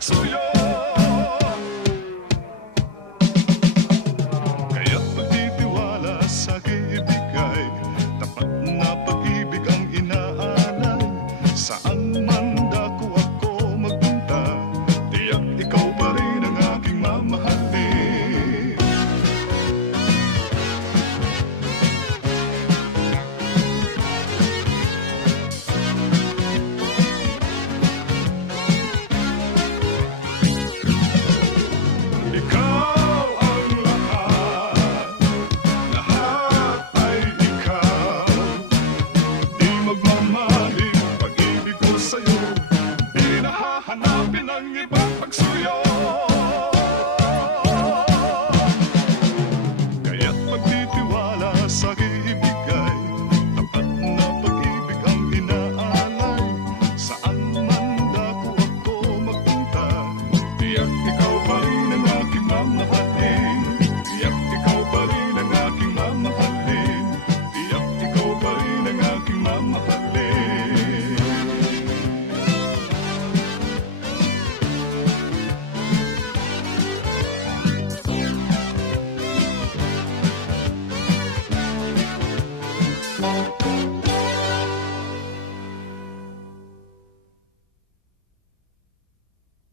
pagsuyo. Kaya't pagtitiwala sa ibigay, tapat na pag-ibig ang inaalay. Saan man dako ako magpunta, tiyak ikaw pa rin ang aking mamahalin. Ikaw ang lahat, lahat ay ikaw. Di magmamaling pag-ibig ko sa'yo, di nahahanapin ang ibang pagsuyo. Kaya't pagtitiwala sa ibigay, tapat na pag-ibig ang inaalay. Saan man dako ako magpunta, tiyak ikaw pa rin ang aking mamahalin.